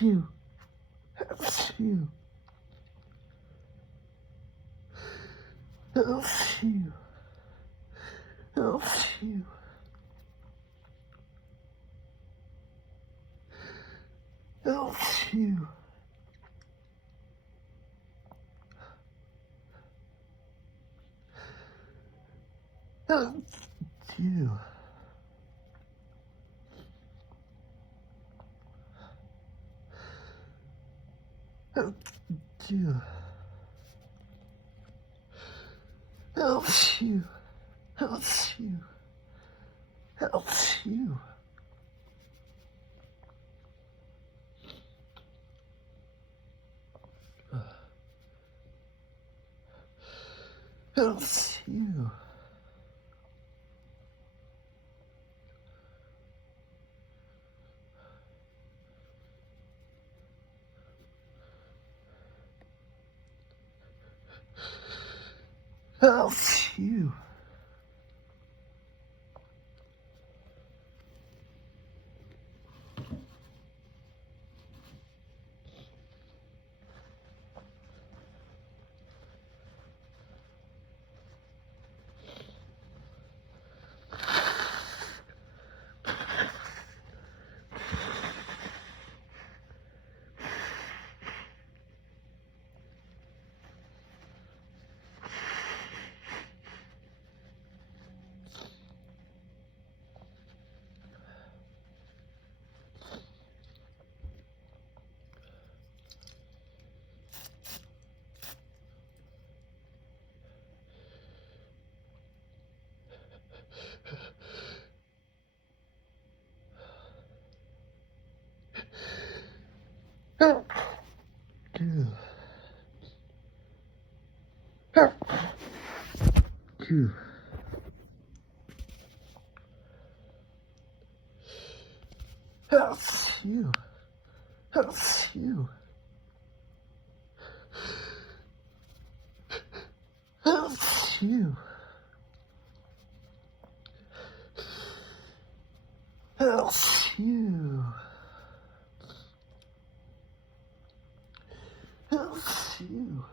Phew. Phew. Oh, phew. Oh, phew. Oh, phew. Oh, phew. Oh, phew. Oh, phew. Oh, phew. Oh, phew. Oh, phew. Oh, phew. Oh, phew. Oh, phew. Oh, phew. Oh, phew. Oh, phew. Oh, phew. Oh, phew.